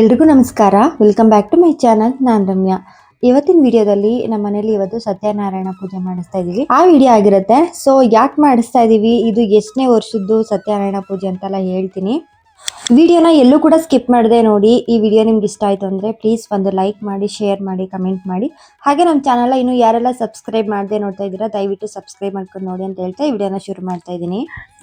ಎಲ್ರಿಗೂ ನಮಸ್ಕಾರ. Welcome back to my channel ನಾನು ರಮ್ಯಾ. ಇವತ್ತಿನ ವಿಡಿಯೋದಲ್ಲಿ ನಮ್ಮ ಮನೇಲಿ ಇವತ್ತು ಸತ್ಯನಾರಾಯಣ ಪೂಜೆ ಮಾಡಿಸ್ತಾ ಇದೀವಿ. ಆ ವಿಡಿಯೋ ಆಗಿರುತ್ತೆ. ಸೊ ಯಾಕೆ ಮಾಡಿಸ್ತಾ ಇದೀವಿ? ಇದು ಎಷ್ಟನೇ ವರ್ಷದ್ದು ಸತ್ಯನಾರಾಯಣ ಪೂಜೆ ಅಂತೆಲ್ಲ ಹೇಳ್ತೀನಿ. ವಿಡಿಯೋನ ಎಲ್ಲೂ ಕೂಡ ಸ್ಕಿಪ್ ಮಾಡಿದೆ ನೋಡಿ. ಈ ವಿಡಿಯೋ ನಿಮ್ಗೆ ಇಷ್ಟ ಆಯ್ತು ಅಂದ್ರೆ ಪ್ಲೀಸ್ ಒಂದು ಲೈಕ್ ಮಾಡಿ ಶೇರ್ ಮಾಡಿ ಕಮೆಂಟ್ ಮಾಡಿ. ಹಾಗೆ ನಮ್ಮ ಚಾನಲ್ ಇನ್ನು ಯಾರೆಲ್ಲ ಸಬ್ಸ್ಕ್ರೈಬ್ ಮಾಡದೆ ನೋಡ್ತಾ ಇದ್ದೀರಾ, ದಯವಿಟ್ಟು ಸಬ್ಸ್ಕ್ರೈಬ್ ಮಾಡ್ಕೊಂಡು ನೋಡಿ ಅಂತ ಹೇಳ್ತಾ ಈ ವಿಡಿಯೋನ ಶುರು ಮಾಡ್ತಾ ಇದ್ದೀನಿ.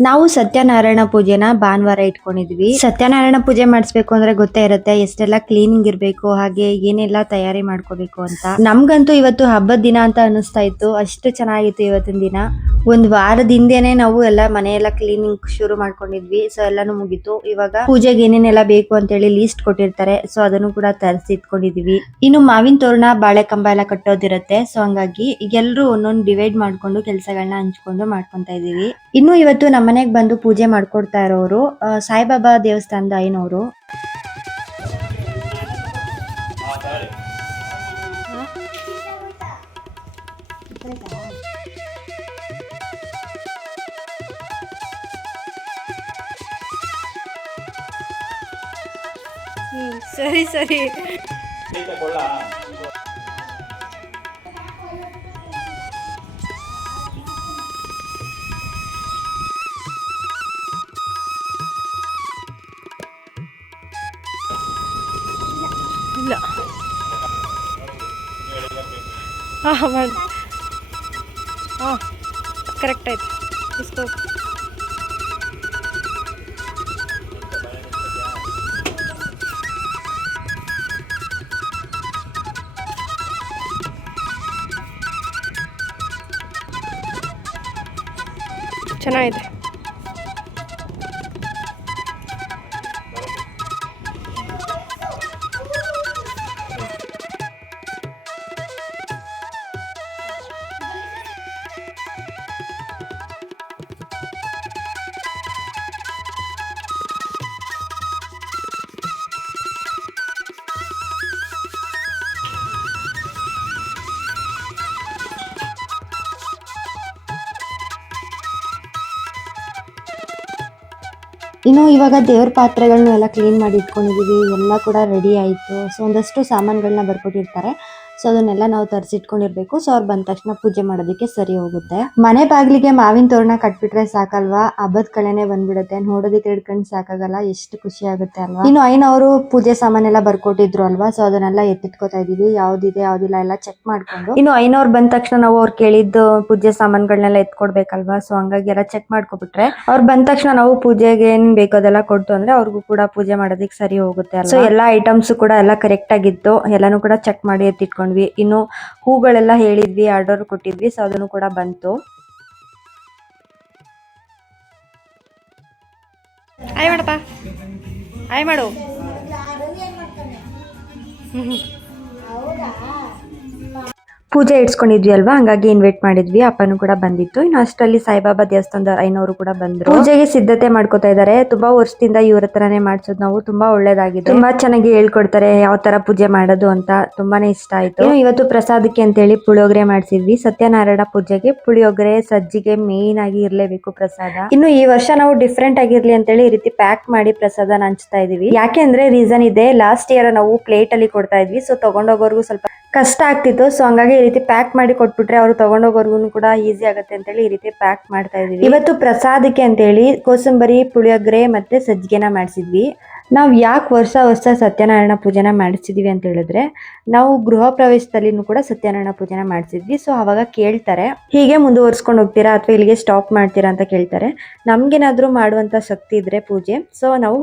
ನಾವು ಸತ್ಯನಾರಾಯಣ ಪೂಜೆನ ಭಾನುವಾರ ಇಟ್ಕೊಂಡಿದ್ವಿ. ಸತ್ಯನಾರಾಯಣ ಪೂಜೆ ಮಾಡಿಸ್ಬೇಕು ಅಂದ್ರೆ ಗೊತ್ತೇ ಇರುತ್ತೆ, ಎಷ್ಟೆಲ್ಲ ಕ್ಲೀನಿಂಗ್ ಇರಬೇಕು, ಹಾಗೆ ಏನೆಲ್ಲ ತಯಾರಿ ಮಾಡ್ಕೋಬೇಕು ಅಂತ. ನಮ್ಗಂತೂ ಇವತ್ತು ಹಬ್ಬದ ದಿನ ಅಂತ ಅನಿಸ್ತಾ ಇತ್ತು. ಅಷ್ಟು ಚೆನ್ನಾಗಿತ್ತು ಇವತ್ತಿನ ದಿನ. ಒಂದು ವಾರದ ಹಿಂದೆನೆ ನಾವು ಎಲ್ಲ ಮನೆಯೆಲ್ಲ ಕ್ಲೀನಿಂಗ್ ಶುರು ಮಾಡ್ಕೊಂಡಿದ್ವಿ. ಸೊ ಎಲ್ಲಾನು ಮುಗೀತು. ಇವಾಗ ಪೂಜೆಗೆ ಏನೇನೆಲ್ಲ ಬೇಕು ಅಂತ ಹೇಳಿ ಲೀಸ್ಟ್ ಕೊಟ್ಟಿರ್ತಾರೆ. ಸೊ ಅದನ್ನು ಕೂಡ ತರಿಸಿ ಇಟ್ಕೊಂಡಿದೀವಿ. ಇನ್ನು ಮಾವಿನ ತೋರಣ ಬಾಳೆ ಕಂಬ ಎಲ್ಲ ಕಟ್ಟೋದಿರುತ್ತೆ. ಸೊ ಹಂಗಾಗಿ ಎಲ್ಲರೂ ಒಂದೊಂದು ಡಿವೈಡ್ ಮಾಡ್ಕೊಂಡು ಕೆಲಸಗಳನ್ನ ಹಂಚ್ಕೊಂಡು ಮಾಡ್ಕೊಂತ ಇದೀವಿ ಇನ್ನು ಇವತ್ತು ನಮ್ಮ ಮನೆಗೆ ಬಂದು ಪೂಜೆ ಮಾಡ್ಕೊಡ್ತಾ ಇರೋರು ಸಾಯಿಬಾಬಾ ದೇವಸ್ಥಾನದ ಐನವರು ಸರಿ ಸರಿ. ಇಲ್ಲ. ಹಾಂ ಮಾಡಿ. ಹಾಂ ಕರೆಕ್ಟ್ ಆಯ್ತು. ಚೆನ್ನಾಗಿದೆ ಇನ್ನು ಇವಾಗ ದೇವ್ರ ಪಾತ್ರೆಗಳನ್ನೆಲ್ಲ ಕ್ಲೀನ್ ಮಾಡಿ ಇಟ್ಕೊಂಡಿದ್ದೀವಿ ಎಲ್ಲ ಕೂಡ ರೆಡಿ ಆಯಿತು. ಸೊ ಒಂದಷ್ಟು ಸಾಮಾನುಗಳನ್ನ ಬರ್ಕೊಟ್ಟಿರ್ತಾರೆ. ಸೊ ಅದನ್ನೆಲ್ಲ ನಾವು ತರಿಸಿಟ್ಕೊಂಡಿರ್ಬೇಕು. ಸೊ ಅವ್ರು ಬಂದ ತಕ್ಷಣ ಪೂಜೆ ಮಾಡೋದಕ್ಕೆ ಸರಿ ಹೋಗುತ್ತೆ. ಮನೆ ಬಾಗಿಲಿಗೆ ಮಾವಿನ ತೋರಣ ಕಟ್ಬಿಟ್ರೆ ಸಾಕಲ್ವಾ? ಹಬ್ಬದ ಕಳೆನೆ ಬಂದ್ಬಿಡುತ್ತೆ. ನೋಡೋದಕ್ಕೆ ಹಿಡ್ಕೊಂಡು ಸಾಕಾಗಲ್ಲ. ಎಷ್ಟು ಖುಷಿ ಆಗುತ್ತೆ ಅಲ್ವಾ? ಇನ್ನು ಐನವರು ಪೂಜೆ ಸಾಮಾನೆಲ್ಲ ಬರ್ಕೊಟ್ಟಿದ್ರು ಅಲ್ವಾ? ಸೊ ಅದನ್ನೆಲ್ಲ ಎತ್ತಿಟ್ಕೋತಾ ಇದೀವಿ ಯಾವ್ದಿದೆ, ಯಾವ್ದಿಲ್ಲ ಎಲ್ಲ ಚೆಕ್ ಮಾಡ್ಕೊಂಡು. ಇನ್ನು ಐನವ್ರು ಬಂದ ತಕ್ಷಣ ನಾವು ಅವ್ರು ಕೇಳಿದ್ದು ಪೂಜೆ ಸಾಮಾನುಗಳನ್ನೆಲ್ಲ ಎತ್ಕೊಡ್ಬೇಕಲ್ವಾ? ಸೊ ಹಂಗಾಗಿ ಎಲ್ಲ ಚೆಕ್ ಮಾಡ್ಕೊಬಿಟ್ರೆ ಅವ್ರು ಬಂದ ತಕ್ಷಣ ನಾವು ಪೂಜೆಗೆ ಏನ್ ಬೇಕೋದೆಲ್ಲ ಕೊಡ್ತು ಅಂದ್ರೆ ಅವ್ರಿಗೂ ಕೂಡ ಪೂಜೆ ಮಾಡೋದಕ್ಕೆ ಸರಿ ಹೋಗುತ್ತೆ ಸೊ ಎಲ್ಲಾ ಐಟಮ್ಸ್ ಕೂಡ ಎಲ್ಲ ಕರೆಕ್ಟ್ ಆಗಿತ್ತು. ಎಲ್ಲಾನು ಕೂಡ ಚೆಕ್ ಮಾಡಿ ಎತ್ತಿಟ್ಕೊಂಡ್ವಿ ಇನ್ನು ಹೂಗಳೆಲ್ಲ ಹೇಳಿದ್ವಿ ಆರ್ಡರ್ ಕೊಟ್ಟಿದ್ವಿ ಸೊ ಅದನ್ನು ಕೂಡ ಬಂತು. ಆಯ್ ಮಾಡಪ್ಪ. ಆಯ್ ಮಾಡು. ಪೂಜೆ ಇಡ್ಸ್ಕೊಂಡಿದ್ವಿ ಅಲ್ವಾ ಹಂಗಾಗಿ ಇನ್ವೈಟ್ ಮಾಡಿದ್ವಿ. ಅಪ್ಪನು ಕೂಡ ಬಂದಿತ್ತು. ಇನ್ನು ಅಷ್ಟರಲ್ಲಿ ಸಾಯಿಬಾಬಾ ದೇವಸ್ಥಾನದ ಐನವರು ಕೂಡ ಬಂದ್ರು. ಪೂಜೆಗೆ ಸಿದ್ಧತೆ ಮಾಡ್ಕೋತಾ ಇದಾರೆ. ತುಂಬಾ ವರ್ಷದಿಂದ ಇವ್ರ ಹತ್ರನೇ ಮಾಡ್ಸೋದು ನಾವು. ತುಂಬಾ ಒಳ್ಳೇದಾಗಿದೆ. ತುಂಬಾ ಚೆನ್ನಾಗಿ ಹೇಳ್ಕೊಡ್ತಾರೆ ಯಾವ ತರ ಪೂಜೆ ಮಾಡೋದು ಅಂತ ತುಂಬಾನೇ ಇಷ್ಟ ಆಯ್ತು. ಇವತ್ತು ಪ್ರಸಾದಕ್ಕೆ ಅಂತ ಹೇಳಿ ಪುಳಿಯೋಗರೆ ಮಾಡ್ಸಿದ್ವಿ. ಸತ್ಯನಾರಾಯಣ ಪೂಜೆಗೆ ಪುಳಿಯೋಗರೆ, ಸಜ್ಜಿಗೆ ಮೇನ್ ಆಗಿ ಇರ್ಲೇಬೇಕು ಪ್ರಸಾದ. ಇನ್ನು ಈ ವರ್ಷ ನಾವು ಡಿಫ್ರೆಂಟ್ ಆಗಿರ್ಲಿ ಅಂತ ಹೇಳಿ ಈ ರೀತಿ ಪ್ಯಾಕ್ ಮಾಡಿ ಪ್ರಸಾದನ ಹಂಚ್ತಾ ಇದೀವಿ. ಯಾಕೆಂದ್ರೆ ರೀಸನ್ ಇದೆ. ಲಾಸ್ಟ್ ಇಯರ್ ನಾವು ಪ್ಲೇಟ್ ಅಲ್ಲಿ ಕೊಡ್ತಾ ಇದ್ವಿ. ಸೊ ತಗೊಂಡೋಗೋರ್ಗು ಸ್ವಲ್ಪ ಕಷ್ಟ ಆಗ್ತಿತ್ತು. ಸೊ ಹಂಗಾಗಿ ಈ ರೀತಿ ಪ್ಯಾಕ್ ಮಾಡಿ ಕೊಟ್ಬಿಟ್ರೆ ಅವ್ರು ತಗೊಂಡೋಗೋರ್ಗು ಕೂಡ ಈಸಿ ಆಗುತ್ತೆ ಅಂತೇಳಿ ಈ ರೀತಿ ಪ್ಯಾಕ್ ಮಾಡ್ತಾ ಇದೀವಿ ಇವತ್ತು ಪ್ರಸಾದಕ್ಕೆ ಅಂತೇಳಿ ಕೋಸಂಬರಿ, ಪುಳಿಯೋಗರೆ ಮತ್ತೆ ಸಜ್ಜಿಗೆನ ಮಾಡಿಸಿದ್ವಿ. ನಾವು ಯಾಕೆ ವರ್ಷ ವರ್ಷ ಸತ್ಯನಾರಾಯಣ ಪೂಜೆನ ಮಾಡಿಸಿದೀವಿ ಅಂತ ಹೇಳಿದ್ರೆ, ನಾವು ಗೃಹ ಪ್ರವೇಶದಲ್ಲಿನೂ ಕೂಡ ಸತ್ಯನಾರಾಯಣ ಪೂಜೆನ ಮಾಡಿಸಿದ್ವಿ ಸೊ ಅವಾಗ ಕೇಳ್ತಾರೆ, ಹೀಗೆ ಮುಂದುವರ್ಸ್ಕೊಂಡು ಹೋಗ್ತೀರಾ ಅಥವಾ ಇಲ್ಲಿಗೆ ಸ್ಟಾಪ್ ಮಾಡ್ತೀರಾ ಅಂತ ಕೇಳ್ತಾರೆ. ನಮ್ಗೇನಾದ್ರೂ ಮಾಡುವಂತ ಶಕ್ತಿ ಇದ್ರೆ ಪೂಜೆ. ಸೊ ನಾವು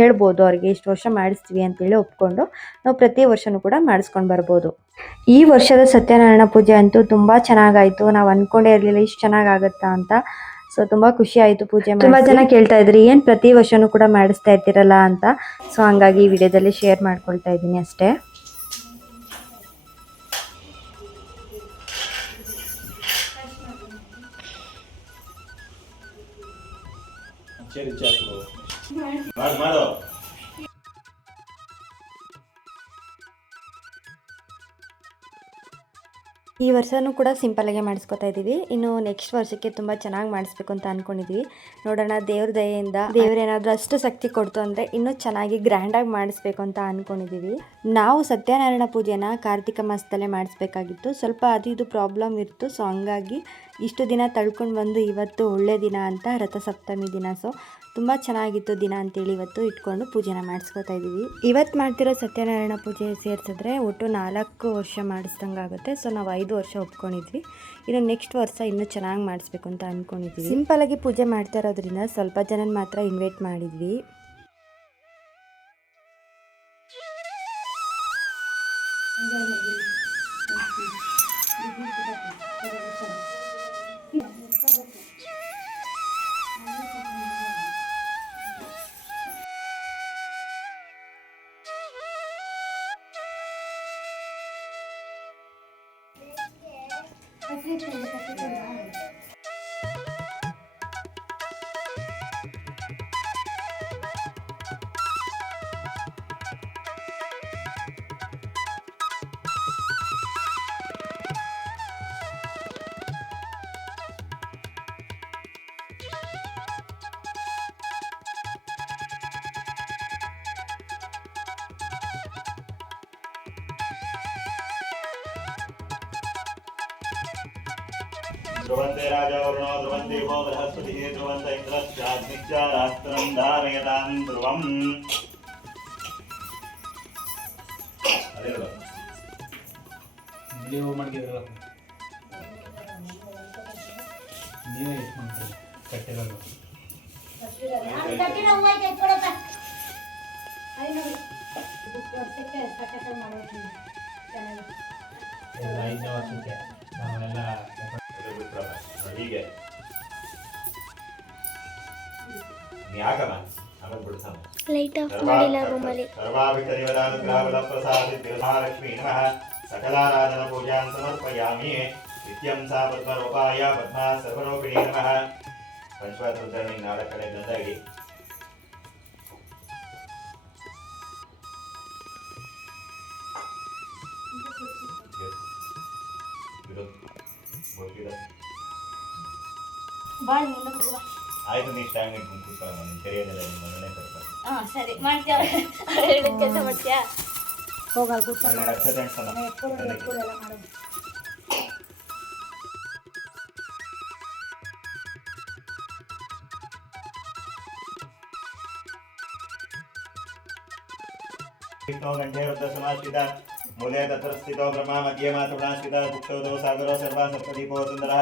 ಹೇಳ್ಬೋದು ಅವ್ರಿಗೆ ಇಷ್ಟು ವರ್ಷ ಮಾಡಿಸ್ತೀವಿ ಅಂತೇಳಿ ಒಪ್ಕೊಂಡು ನಾವು ಪ್ರತಿ ವರ್ಷನೂ ಕೂಡ ಮಾಡಿಸ್ಕೊಂಡು ಬರ್ಬೋದು. ಈ ವರ್ಷದ ಸತ್ಯನಾರಾಯಣ ಪೂಜೆ ಅಂತೂ ತುಂಬಾ ಚೆನ್ನಾಗಾಯ್ತು ನಾವು ಅನ್ಕೊಂಡೇ ಇರಲಿಲ್ಲ ಇಷ್ಟು ಚೆನ್ನಾಗಾಗತ್ತಾ ಅಂತ. ಸೊ ತುಂಬಾ ಖುಷಿ ಆಯ್ತು ಪೂಜೆ ತುಂಬಾ ಜನ ಕೇಳ್ತಾ ಇದ್ರಿ. ಏನ್ ಪ್ರತಿ ವರ್ಷನೂ ಕೂಡ ಮಾಡಿಸ್ತಾ ಇರ್ತೀರಲ್ಲ ಅಂತ. ಸೊ ಹಂಗಾಗಿ ಈ ವಿಡಿಯೋದಲ್ಲಿ ಶೇರ್ ಮಾಡ್ಕೊಳ್ತಾ ಇದ್ದೀನಿ ಅಷ್ಟೇ. ಮಾಡೋ. ಈ ವರ್ಷನೂ ಕೂಡ ಸಿಂಪಲಾಗೆ ಮಾಡಿಸ್ಕೊತಾ ಇದ್ದೀವಿ. ಇನ್ನು ನೆಕ್ಸ್ಟ್ ವರ್ಷಕ್ಕೆ ತುಂಬ ಚೆನ್ನಾಗಿ ಮಾಡಿಸ್ಬೇಕು ಅಂತ ಅನ್ಕೊಂಡಿದ್ವಿ. ನೋಡೋಣ, ದೇವ್ರ ದಯೆಯಿಂದ ದೇವ್ರೇನಾದ್ರೂ ಅಷ್ಟು ಶಕ್ತಿ ಕೊಡ್ತು ಅಂದರೆ ಇನ್ನೂ ಚೆನ್ನಾಗಿ ಗ್ರ್ಯಾಂಡಾಗಿ ಮಾಡಿಸ್ಬೇಕು ಅಂತ ಅನ್ಕೊಂಡಿದ್ದೀವಿ ನಾವು ಸತ್ಯನಾರಾಯಣ ಪೂಜೆನ ಕಾರ್ತಿಕ ಮಾಸದಲ್ಲೇ ಮಾಡಿಸ್ಬೇಕಾಗಿತ್ತು. ಸ್ವಲ್ಪ ಅದು ಇದು ಪ್ರಾಬ್ಲಮ್ ಇತ್ತು ಸೊ ಹಂಗಾಗಿ ಇಷ್ಟು ದಿನ ತಳ್ಕೊಂಡು ಬಂದು ಇವತ್ತು ಒಳ್ಳೆ ದಿನ ಅಂತ ರಥಸಪ್ತಮಿ ದಿನ. ಸೊ ತುಂಬ ಚೆನ್ನಾಗಿತ್ತು ದಿನ ಅಂತೇಳಿ ಇವತ್ತು ಇಟ್ಕೊಂಡು ಪೂಜೆನ ಮಾಡಿಸ್ಕೊತಾ ಇದ್ದೀವಿ. ಇವತ್ತು ಮಾಡ್ತಿರೋ ಸತ್ಯನಾರಾಯಣ ಪೂಜೆ ಸೇರಿಸಿದ್ರೆ ಒಟ್ಟು ನಾಲ್ಕು ವರ್ಷ ಮಾಡಿಸ್ದಂಗೆ ಆಗುತ್ತೆ. ಸೊ ನಾವು ಐದು ವರ್ಷ ಒಪ್ಕೊಂಡಿದ್ವಿ. ಇನ್ನು ನೆಕ್ಸ್ಟ್ ವರ್ಷ ಇನ್ನೂ ಚೆನ್ನಾಗಿ ಮಾಡಿಸ್ಬೇಕು ಅಂತ ಅಂದ್ಕೊಂಡಿದ್ವಿ ಸಿಂಪಲಾಗಿ ಪೂಜೆ ಮಾಡ್ತಾ ಇರೋದ್ರಿಂದ ಸ್ವಲ್ಪ ಜನನ ಮಾತ್ರ ಇನ್ವೈಟ್ ಮಾಡಿದ್ವಿ. ध्रुवन्ते राजवरुणो ध्रुवन्ते वो बृहस्पतिः ध्रुवन्त इन्द्रश्चाग्निश्च राष्ट्रं धारयतां ध्रुवम् ಅದೇ ಲೈಟ್ ಆಫ್ ಮಾಡಿಲ್ಲ ರೂಮಲ್ಲಿ सर्वाभितरिवदानुग्रहबलप्रसादिद्विरमहालक्ष्मी नमः सकलाराधन पूजां समर्पयामि नित्यं सा पद्मरूपाय पद्मा सर्वरूपिणी नमः ಪಂಚವಾತ್ಮಧರಣಿ ನಾಲ್ಕು ಕಡೆ ಗಂಧ ಇಡಿ ಇದು ಗೊತ್ತಿದೆ ಬಾಳ್ ಮುಂದಕ್ಕೆ ಹೋಗುವ. ಆಯ್ತು ನೀ ಸ್ಟ್ಯಾಂಡ್ ಇಟ್ಕೊಂಡು ಕೂತ್ಕೊಳ್ಳಮ್ಮ ನೀನು ಕರೆಯೋದಿಲ್ಲ ನಿಮ್ಮ ಮನೆ ಕರ್ತಾರೆ ಹಾ ಸರಿ ಮಾಡ್ತೀಯ ಎರಡು ಕೆಲಸ ಮಾಡ್ತೀಯಾ ಹೋಗಲ್ಲ ಕೂತ್ಕೊಂಡು ಒಳ್ಳೆ ಅಕ್ಷತೆ ಅನ್ಸಲ್ಲ विष्णो गण्ठे रुद्रसमाश्रित मूले तत्र स्थितो ब्रह्मा मध्ये मातृणाश्रित भुक्षोदो सागरो सर्वा सप्तदीपो सुन्दरः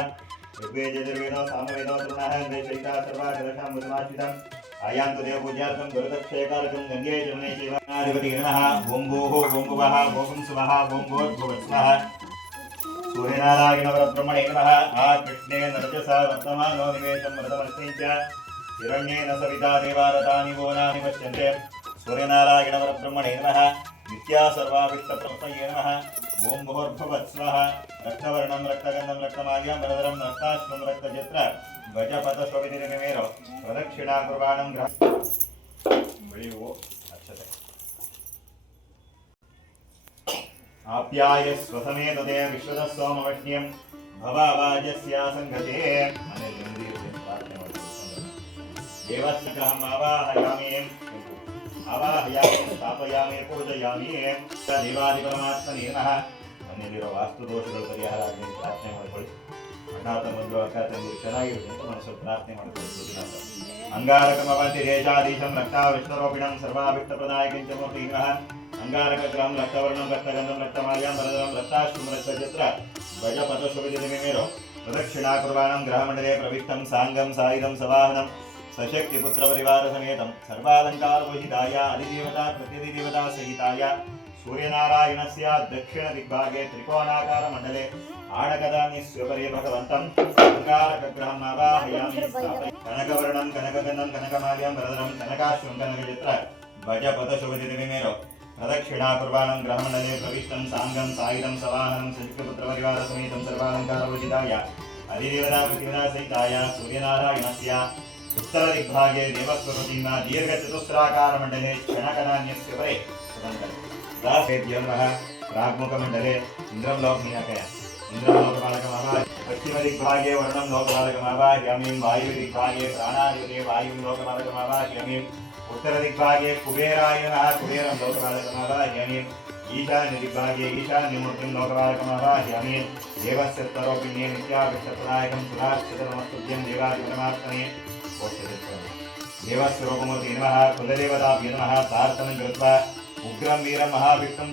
ऋग्वेदजुर्वेदो सामवेदो तृणः देशैका सर्वा जलशाम्बुसमाश्रितम् आयान्तु देवपूज्यार्थं गुरुदक्षेकारकं गङ्गे जमुने चैवाधिपति नमः ॐ भूः ॐ भुवः ॐ सुवः ॐ भूर्भुवस्वः सूर्यनारायणपरब्रह्मणे नमः आ कृष्णे नरजसा वर्तमानो निवेशं व्रतमस्ति च हिरण्येन सविता देवारतानि वोनानि पश्यन्ते सूर्यनारायणपरब्रह्मणे नमः नित्या सर्वाविष्टप्रमये नमः ఓం ముహోర్భవత్ స్వాహ రక్తవర్ణం రక్తగంధం రక్తమాల్యం వరదరం రక్తాశ్వం రక్తచిత్ర గజపద శోభితిరిమేరో ప్రదక్షిణా కుర్బాణం గ్రహ ಬೆಳೆಯುವ ಅಕ್ಷತೆ ಆಪ್ಯಾಯ ಸ್ವಸಮೇತದೆ ವಿಶ್ವದ ಸೋಮವಷ್ಣ್ಯಂ ಭವಾವಾಜಸ್ಯ ಸಂಗತೆ ಮನೆಯಲ್ಲಿ ಪ್ರಾರ್ಥನೆ ಆವಾಹಯಾಮಿ ಸ್ಥಾಪಯಾಮಿ ಪೂಜಯಾಮಿ ಸ ದೇವಾದಿ ಪರಮಾತ್ಮನೇ ನಮಃ ಮನೆಯಲ್ಲಿರೋ ವಾಸ್ತು ದೋಷಗಳು ಪರಿಹಾರ ಆಗಲಿ ಅಂತ ಪ್ರಾರ್ಥನೆ ಮಾಡ್ಕೊಳ್ಳಿ ಅಣ್ಣ ತಮ್ಮಂದ್ರು ಅಕ್ಕ ತಂಗಿ ಚೆನ್ನಾಗಿರುತ್ತೆ ಅಂತ ಮನಸ್ಸು ಪ್ರಾರ್ಥನೆ ಮಾಡ್ಕೊಳ್ಳಿ ದಿನಾಂಕ ಅಂಗಾರಕಮವಂತಿ ದೇಶಾಧೀಶಂ ರಕ್ತಾವೃಷ್ಟರೋಪಿಣಂ ಸರ್ವಾಭಿಷ್ಟಪ್ರದಾಯಕಂ ಚ ಮೂರ್ತಿ ನಮಃ ಅಂಗಾರಕಗ್ರಹಂ ರಕ್ತವರ್ಣಂ ರಕ್ತಗಂಧಂ ರಕ್ತಮಾಲ್ಯಂ ವರದರಂ ರಕ್ತಾಶ್ವಂ ರಕ್ತಚಿತ್ರ ಗಜಪದಶುಭಿದಿಮೇರೋ ಪ್ರದಕ್ಷಿಣಾಕುರ್ವಾಣಂ ಗ್ರಹಮಂಡಲೆ ಪ್ರವಿಷ್ಟಂ ಸಾಂಗಂ ಸಾಯುಧಂ ಸವಾಹನಂ सशक्तिपुत्रपरिवारसमेतं सर्वालङ्कारवहिताय अधिदेवता प्रत्यधिदेवता सहिताय सूर्यनारायणस्य दक्षिणदिग्भागे त्रिकोणाकारमण्डले आडकदान्यस्योपरि भगवन्तम् अङ्गारकग्रहम् आवाहयामि स्थापय- कनकवर्णं कनकगन्धं कनकमाल्यं वरदरं कनकाश्वं कनकचित्र भजपदशुभदिविमेरो प्रदक्षिणाकुर्वाणं ग्रहमण्डले प्रविष्टं साङ्गं सायुधं सवाहनं सशक्तिपुत्रपरिवारसमेतं सर्वालङ्कारवहिताय अधिदेवता प्रतिदेवता सहिताय सूर्यनारायणस्य उत्तरदिग्भागे देवस्वरूपिणा दीर्घचतुस्राकारमण्डले क्षणकनान्यस्य वरे सुगन्धः दासेभ्यो नमः प्राग्मुखमण्डले इन्द्रं लोकनीयकया इन्द्रं लोकपालकमावाह्य पश्चिमदिग्भागे वर्णं लोकपालकमावाह्यामीं वायुदिग्भागे प्राणादिपते वायुं लोकपालकमावाह्यामीम् उत्तरदिग्भागे कुबेराय नमः कुबेरं लोकपालकमावाह्यामीम् ईशान्यदिग्भागे ईशान्यमूर्तिं लोकपालकमावाह्यामीं देवस्य स्तरोपिण्ये नित्याभिष्टप्रदायकं सुधाश्चितनमस्तुभ्यं देवादिपरमात्मने देवस्वरूपमूर्ति नमः कुलदेवताभ्य नमः प्रार्थनं कृत्वा उग्रं वीरं महाभिक्तं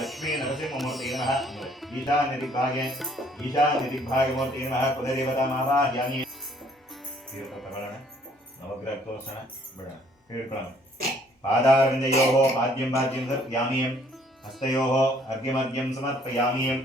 लक्ष्मी नरसिंहमूर्ति नमः गीता निधिभागे गीता निधिभागमूर्ति नमः कुलदेवतामावाह्यामि नवग्रह तोषण पाद्यं पाद्यं यामीयं हस्तयोः अर्घ्यमर्घ्यं समर्पयामीयम्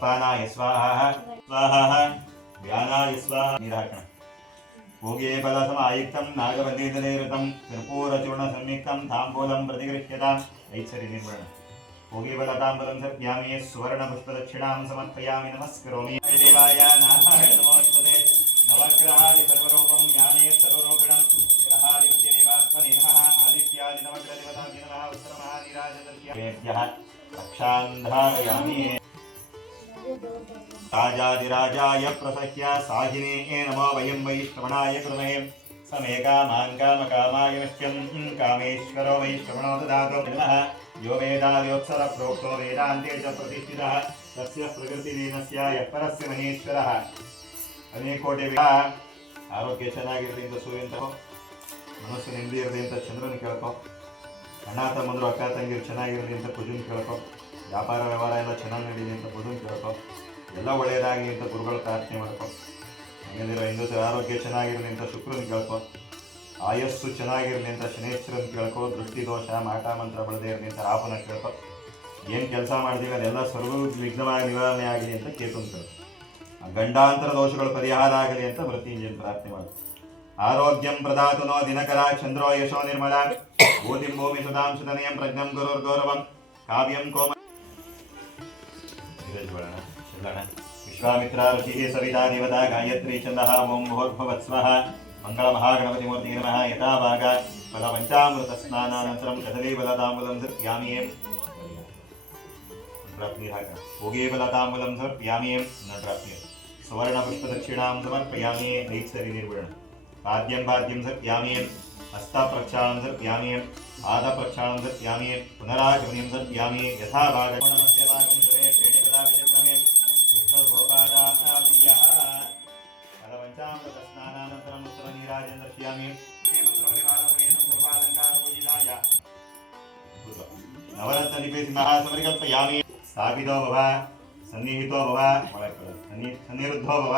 अपानाय स्वाहा स्वाहा व्यानाय स्वाहा, निराकरण। भोगे फलसमायुक्तं नागवल्लीतलेरुतं कर्पूरचूर्णसंयुक्तं ताम्बूलं प्रतिगृह्यताम्, ऐच्छरि निर्वर्ण भोगे फलताम्बूलं सर्प्यामि, सुवर्णपुष्पदक्षिणां समर्पयामि, नमस्करोमि। देवाय नाथाय नमोस्तुते। नवग्रहादि सर्वरूपं ज्ञाने सर्वरूपिणं ग्रहादित्य देवात्मने नमः। आदित्यादि नवग्रहदेवताभ्य नमः। उत्तरमहानिराजदर्श्येभ्यः रक्षान्धारयामि राजाधिराजाय प्रसह्य साहिने नमो वयं वै श्रवणाय कृमहे समे कामान् कामकामाय नश्यं कामेश्वरो वै श्रवणो ददातु नमः यो वेदादयोत्सर प्रोक्तो वेदान्ते च प्रतिष्ठितः तस्य प्रकृतिलीनस्य यः परस्य महेश्वरः ಅನೇಕೋಟಿ ಆರೋಗ್ಯ ಚೆನ್ನಾಗಿರಲಿ ಅಂತ ಸೂರ್ಯನ ತಗೋ ಮನಸ್ಸು ನೆಮ್ಮದಿ ಇರಲಿ ಅಂತ ಚಂದ್ರನ ಕೇಳ್ಕೊ ಅಣ್ಣ ತಮ್ಮಂದ್ರು ಅಕ್ಕ ತಂಗಿರು ಚೆನ್ನಾಗಿರಲಿ ಅಂತ ಕುಜುನ್ ಕೇಳ್ಕೊ ವ್ಯಾಪಾರ ವ್ಯವಹಾರ ಎಲ್ಲ ಚೆನ್ನಾಗಿ ನಡೀಲಿ ಅಂತ ಬುಧನ್ ಕೇಳ್ಕೊ ಎಲ್ಲ ಒಳ್ಳೆಯದಾಗಲಿ ಅಂತ ಗುರುಗಳ ಪ್ರಾರ್ಥನೆ ಮಾಡ್ಕೊ. ಹಂಗಂದಿರೋ ಹಿಂದೂ ಆರೋಗ್ಯ ಚೆನ್ನಾಗಿರಲಿ ಅಂತ ಶುಕ್ರನ್ ಕೇಳ್ಕೊ. ಆಯಸ್ಸು ಚೆನ್ನಾಗಿರಲಿ ಅಂತ ಶನೇಶ್ವರನ್ ಕೇಳ್ಕೊ. ದೃಷ್ಟಿ ದೋಷ, ಮಾಟ, ಮಂತ್ರ ಬಳದೇ ಇರಲಿ ಅಂತ ರಾಹುನ ಕೇಳ್ಕೊ. ಏನು ಕೆಲಸ ಮಾಡ್ತೀವಿ ಅದೆಲ್ಲ ಸರ್ವ ವಿಘ್ನವಾಗಿ ನಿವಾರಣೆ ಆಗಲಿ ಅಂತ ಕೇತು ಗಂಡಾಂತರ ದೋಷಗಳು ಪರಿಹಾರ ಆಗಲಿ ಅಂತ ಮೃತ್ಯುಂಜಯನ್ ಪ್ರಾರ್ಥನೆ ಮಾಡು ಆರೋಗ್ಯಂ ಪ್ರದಾತುನೋ ದಿನಕರ ಚಂದ್ರೋ ಯಶೋ ನಿರ್ಮಲ. ಭೂತಿಂ ಭೂಮಿ ಸುಧಾಂ ಪ್ರಜ್ಞಂ ಪ್ರಜ್ಞಂ ಗುರುರ್ಗೌರವಂ ಕಾವ್ಯಂ ಕೋಮ विश्वामित्रार्षिः सविता देवता गायत्री छन्दः ओं मुहुर्भवत्स्वः। मङ्गलमहागणपतिमूर्तिः नमः। यथा भाग। फलपञ्चामृतस्नानानन्तरं कदलीबलताम्बुलं धृत्यामीयं ओगेबलताम्बुलं धृत्यामीयं न प्राप्य सुवर्णपुष्पदक्षिणां समर्पयामि नैत्सरि निर्गुणं पाद्यं पाद्यं धृत्यामीयं हस्तप्रक्षालं धृत्यामीयम् आदप्रक्षालं धृत्यामीयं पुनरागमनीं धृत्यामीयं यथा भाग। ಸನ್ನಿಹಿತೋ ಭವ ಸನ್ನಿ ಸನ್ನಿರುದ್ಧೋ ಭವ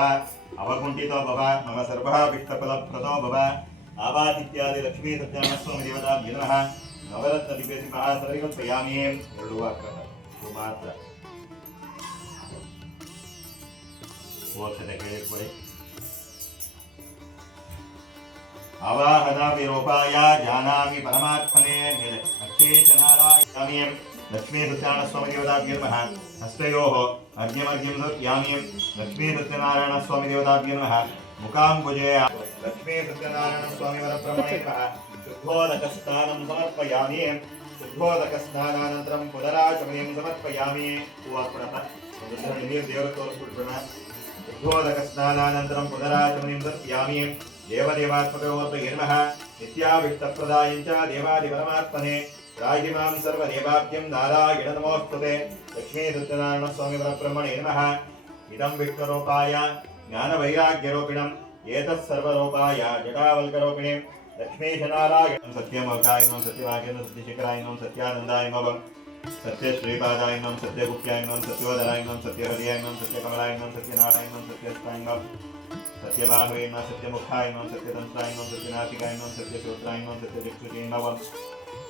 ಅವಕುಂಠಿತೋ ಭವ ಮಮ ಸರ್ವಾಭಿಷ್ಟಫಲಪ್ರದೋ ಭವ ಆವಾದಿತ್ಯಾದಿ ಲಕ್ಷ್ಮೀ ಸತ್ಯನಾರಾಯಣಸ್ವಾಮಿ ದೇವತಾ ನಮಃ ನವರತ್ನ ಲಿಪಿ ಸಿಂಹಾಸಮರಿಕಲ್ಪಯಾಮಿ ಎರಡು ವಾಕ್ಯ ಇವು ಮಾತ್ರ ಮೋಕ್ಷದ ಕೇಳಿಕೊಳ್ಳಿ ಆವಾಹನಾಮಿ ರೂಪಾಯ ಜಾನಾಮಿ ಪರಮಾತ್ಮನೇ ಮೇಲೆ ಅಕ್ಷೇಚನಾರಾಯಣಾಮಿಯಂ ಲಕ್ಷ್ಮೀ ಸತ್ಯನಾರಾಯಣ ಸ್ವಾಮಿ ದೇವತಾಭ್ಯ ನಮಃ ಹಸ್ತಯೋಃ ಅರ್ಘ್ಯಮರ್ಘ್ಯಂ ಸಮರ್ಪ್ಯಾಮಿಯಂ ಲಕ್ಷ್ಮೀ ಸತ್ಯನಾರಾಯಣ ಸ್ವಾಮಿ ದೇವತಾಭ್ಯ ನಮಃ ಮುಖಾಂಬುಜೇ ಲಕ್ಷ್ಮೀ ಸತ್ಯನಾರಾಯಣ ಸ್ವಾಮಿ ವರಬ್ರಹ್ಮಣೇ ನಮಃ ಶುದ್ಧೋದಕ दाहिमां सर्वदेवाभ्यं नारायण स्वामी लक्ष्मीसत्यनारायणस्वामिपरब्रह्मणे नमः। इदं विश्वरूपाय ज्ञानवैराग्यरूपिणम् एतत् सर्वरूपाय जटावल्करूपिणीं लक्ष्मीशनारायणं सत्यमोकाय नमः, सत्यवाक्यं सत्यशिखराय नमः, सत्यानन्दाय नमः सत्यश्रीपादाय नमः, सत्यगुप्त्याय नमः सत्यवदनाय नमः, सत्यहृदयाय नमः, सत्यकमलाय नमः, सत्यनारायण नमः सत्यस्ताय नमः सत्यबाहवे नमः, सत्यमुखाय नमः, सत्यतन्त्राय नमः, सत्यनासिकाय नमः, सत्यश्रोत्राय नमः, सत्यचक्षुषे नमः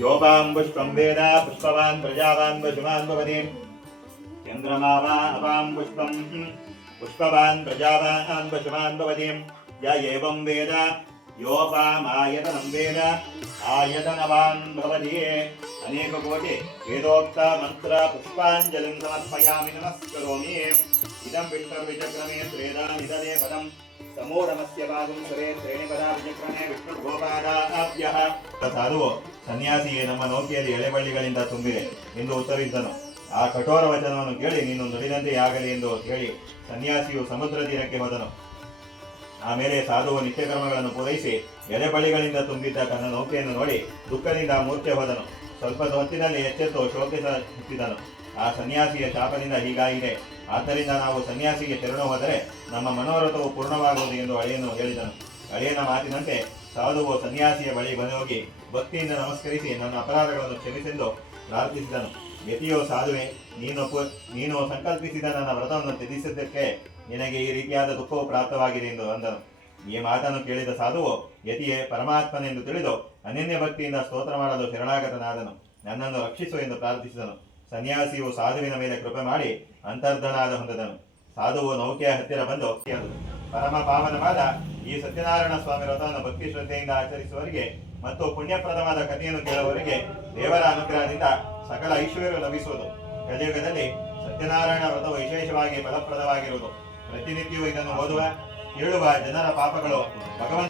योपां पुष्पं वेद पुष्पवान् प्रजावान् वशुवान् भवति चन्द्रमा वा अपां पुष्पं पुष्पवान् प्रजावान् वशुवान् भवति य एवं वेद योपामायतनं वेद आयतनवान् भवति अनेककोटि वेदोक्तमन्त्रपुष्पाञ्जलिं समर्पयामि नमस्करोमि इदं विष्णुविचक्रमे त्रेदा निधने पदम् ಸಾಧುವು ಸನ್ಯಾಸಿಯೇ, ನಮ್ಮ ನೌಕೆಯಲ್ಲಿ ಎಳೆಬಳ್ಳಿಗಳಿಂದ ತುಂಬಿದೆ ಎಂದು ಉತ್ತರಿಸಿದನು. ಆ ಕಠೋರ ವಚನವನ್ನು ಕೇಳಿ ನೀನು ನುಡಿದಂತೆ ಆಗಲಿ ಎಂದು ಹೇಳಿ ಸನ್ಯಾಸಿಯು ಸಮುದ್ರ ತೀರಕ್ಕೆ ಹೋದನು. ಆಮೇಲೆ ಸಾಧುವು ನಿತ್ಯಕ್ರಮಗಳನ್ನು ಪೂರೈಸಿ ಎಳೆಬಳ್ಳಿಗಳಿಂದ ತುಂಬಿದ್ದ ತನ್ನ ನೌಕೆಯನ್ನು ನೋಡಿ ದುಃಖದಿಂದ ಮೂರ್ಛೆ ಹೋದನು. ಸ್ವಲ್ಪ ಹೊತ್ತಿನಲ್ಲಿ ಎಚ್ಚೆತ್ತು ಶೋಕಿಸ ಹುಟ್ಟಿದನು ಆ ಸನ್ಯಾಸಿಯ ಶಾಪದಿಂದ ಹೀಗಾಗಿದೆ. ಆದ್ದರಿಂದ ನಾವು ಸನ್ಯಾಸಿಗೆ ತೆರಳು ಹೋದರೆ ನಮ್ಮ ಮನೋರಥವು ಪೂರ್ಣವಾಗುವುದು ಎಂದು ಅಳಿಯನು ಹೇಳಿದನು. ಅಳಿಯನ ಮಾತಿನಂತೆ ಸಾಧುವು ಸನ್ಯಾಸಿಯ ಬಳಿ ಬಂದು ಹೋಗಿ ಭಕ್ತಿಯಿಂದ ನಮಸ್ಕರಿಸಿ ನನ್ನ ಅಪರಾಧಗಳನ್ನು ಕ್ಷಮಿಸೆಂದು ಪ್ರಾರ್ಥಿಸಿದನು. ಯತಿಯೋ ಸಾಧುವೆ, ನೀನು ನೀನು ಸಂಕಲ್ಪಿಸಿದ ನನ್ನ ವ್ರತವನ್ನು ತ್ಯಜಿಸಿದ್ದಕ್ಕೆ ನಿನಗೆ ಈ ರೀತಿಯಾದ ದುಃಖವು ಪ್ರಾಪ್ತವಾಗಿದೆ ಎಂದು ಅಂದನು. ಈ ಮಾತನ್ನು ಕೇಳಿದ ಸಾಧುವು, ಯತಿಯೇ, ಪರಮಾತ್ಮನೆಂದು ತಿಳಿದು ಅನನ್ಯ ಭಕ್ತಿಯಿಂದ ಸ್ತೋತ್ರ ಮಾಡಲು ಶರಣಾಗತನಾದನು. ನನ್ನನ್ನು ರಕ್ಷಿಸು ಎಂದು ಪ್ರಾರ್ಥಿಸಿದನು. ಸನ್ಯಾಸಿಯು ಸಾಧುವಿನ ಮೇಲೆ ಕೃಪೆ ಮಾಡಿ ಅಂತರ್ಧನಾದ ಹೊಂದದನು ಸಾಧುವು ನೌಕೆಯ ಹತ್ತಿರ ಬಂದು ಪರಮ ಪಾವನವಾದ ಈ ಸತ್ಯನಾರಾಯಣ ಸ್ವಾಮಿ ವ್ರತವನ್ನು ಭಕ್ತಿ ಶ್ರದ್ಧೆಯಿಂದ ಆಚರಿಸುವವರಿಗೆ ಮತ್ತು ಪುಣ್ಯಪ್ರದವಾದ ಕಥೆಯನ್ನು ಕೇಳುವವರಿಗೆ ದೇವರ ಅನುಗ್ರಹದಿಂದ ಸಕಲ ಐಶ್ವರ್ಯ ಲಭಿಸುವುದು. ಕಲಿಯುಗದಲ್ಲಿ ಸತ್ಯನಾರಾಯಣ ವ್ರತವು ವಿಶೇಷವಾಗಿ ಫಲಪ್ರದವಾಗಿರುವುದು. ಪ್ರತಿನಿತ್ಯವೂ ಇದನ್ನು ಓದುವ, ಕೇಳುವ ಜನರ ಪಾಪಗಳು ಭಗವಂತ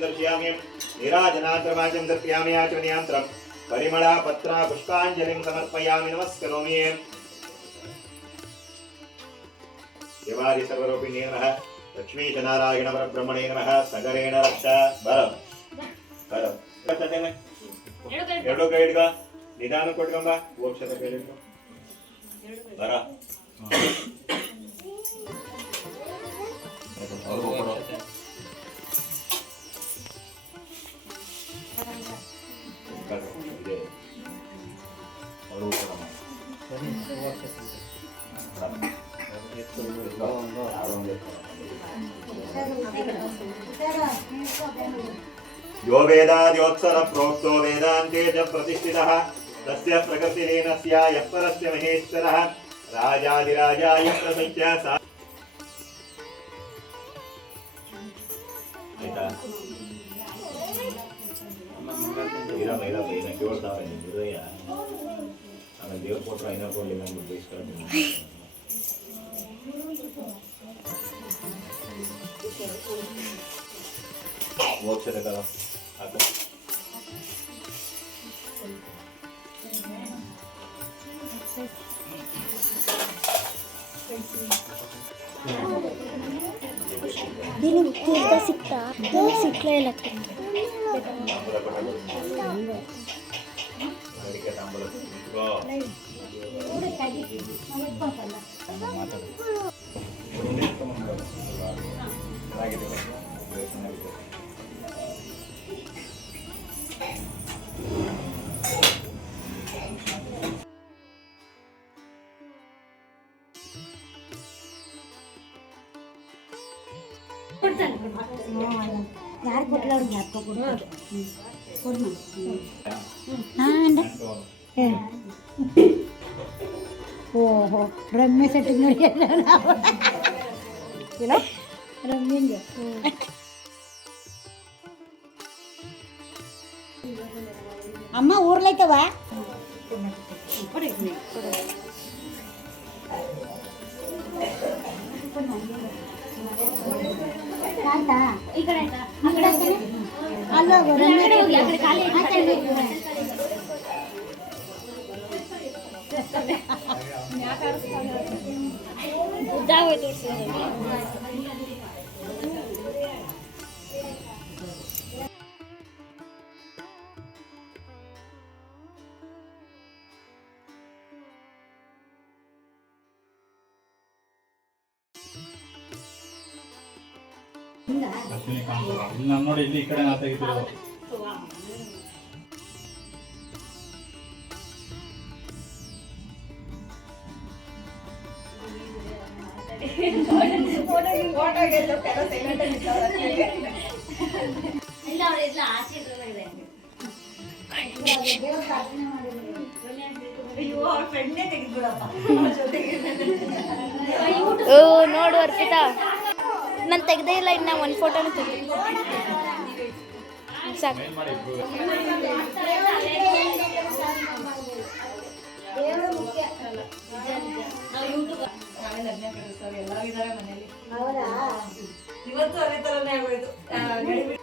वाचम दर्शयामि नीराजनात्रवाचम दर्शयामि आचमनीयान्तरं परिमला पत्रा पुष्पाञ्जलिं समर्पयामि नमस्करोमि शिवादि सर्वरूपिणे नमः लक्ष्मीशनारायणपरब्रह्मणे नमः सगरेण रक्ष बरं ಬರೋ ಎರಡು ಕೈ ಹಿಡ್ಕ ನಿಧಾನ ಕೊಟ್ಕೊಂಬ ಓಕ್ಷರ ಕೈ ಹಿಡ್ಕೊ ಬರ ಅವ್ರಿಗೂ ಕೊಡೋ यो वेदाद्योत्सर प्रोक्तो वेदान्ते च प्रतिष्ठितः तस्य प्रकृतिलीनस्य यः परस्य महेश्वरः राजाधिराजाय प्रसञ्च सा ಆಯ್ತಾ ಇರಮ್ಮ ಇರಮ್ಮ ಇನ್ನು ಕೇಳು ಕೊಡ್ತಾವ ಹೃದಯ ಆಮೇಲೆ ದೇವ್ರು ಕೊಟ್ಟರು ಐನೂರು ಕೊಡಲಿಲ್ಲ ತಾಂಬೂಲ ಕೊಟ್ಟು ಅದಕ್ಕೆ ತಾಂಬೂಲ ಇಟ್ಕೋ. ಮಾತಾಡು. ಯಾರು ಕೊಟ್ಟಲ ಅವ್ರಿಗೆ ಯಾಕೋ ಕೊಡೋದು ಓಹೋ ರಮ್ಯ ಸೆಟ್ಟಿಂಗ್ ನೋಡಿ ಏನೋ ರಮ್ಯಂಗೆ ಅಮ್ಮ ಊರ್ಲೈತವ ಈ ಕಡೆ ಅಶ್ವಿನಿ ಕಾಣ್ತದ ಇಲ್ಲಿ ನಾನು ನೋಡಿ ಇಲ್ಲಿ ಈ ಕಡೆ ನಾ ತೆಗಿತಿರೋದು. ಓ ನೋಡು ಅರ್ಪಿತಾ. ತೆಗ್ದೇ ಇಲ್ಲ ಇನ್ನ ಒಂದು ಫೋಟೋನು ತೆಗ್ದು ಸಾಕು. ಅದೇ ತರನೇ ಇಬ್ರು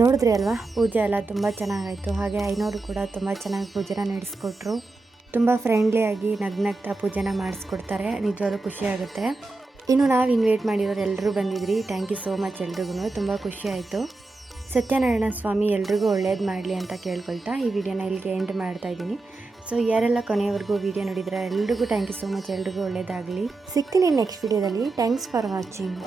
ನೋಡಿದ್ರಿ ಅಲ್ವಾ? ಪೂಜೆ ಎಲ್ಲ ತುಂಬ ಚೆನ್ನಾಗಾಯಿತು. ಹಾಗೆ ಐನೋರು ಕೂಡ ತುಂಬ ಚೆನ್ನಾಗಿ ಪೂಜೆನ ನಡೆಸ್ಕೊಟ್ರು. ತುಂಬ ಫ್ರೆಂಡ್ಲಿಯಾಗಿ ನಗ್ನಗ್ತಾ ಪೂಜೆನ ಮಾಡಿಸ್ಕೊಡ್ತಾರೆ. ನಿಜವಾಗ್ಲೂ ಖುಷಿ ಆಗುತ್ತೆ. ಇನ್ನು ನಾವು ಇನ್ವೈಟ್ ಮಾಡಿರೋರು ಎಲ್ಲರೂ ಬಂದಿದ್ರಿ. ಥ್ಯಾಂಕ್ ಯು ಸೋ ಮಚ್ ಎಲ್ರಿಗೂ ತುಂಬ ಖುಷಿ ಆಯಿತು. ಸತ್ಯನಾರಾಯಣ ಸ್ವಾಮಿ ಎಲ್ರಿಗೂ ಒಳ್ಳೇದು ಮಾಡಲಿ ಅಂತ ಕೇಳ್ಕೊಳ್ತಾ ಈ ವಿಡಿಯೋನ ಇಲ್ಲಿಗೆ ಎಂಡ್ ಮಾಡ್ತಾ ಇದ್ದೀನಿ. ಸೊ ಯಾರೆಲ್ಲ ಕೊನೆಯವರೆಗೂ ವಿಡಿಯೋ ನೋಡಿದ್ರೆ, ಎಲ್ರಿಗೂ ಥ್ಯಾಂಕ್ ಯು ಸೋ ಮಚ್ ಎಲ್ರಿಗೂ ಒಳ್ಳೇದಾಗಲಿ. ಸಿಗ್ತೀನಿ ನೆಕ್ಸ್ಟ್ ವಿಡಿಯೋದಲ್ಲಿ. Thanks for watching